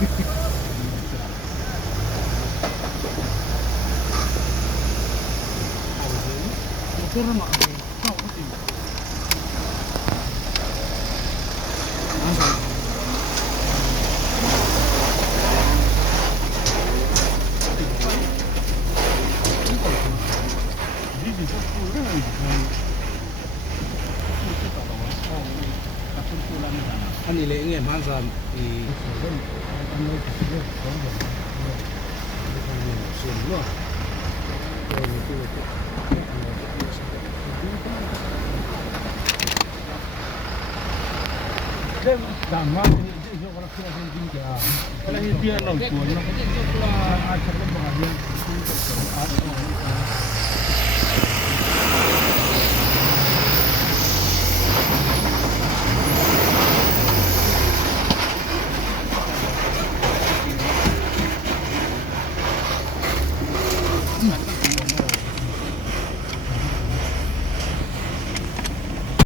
motor mak kau mesti Ani le nge mansa I dan mak ni dia orang kira sendiri dia. Kalau dia nak jual nak acak nak bahagian itu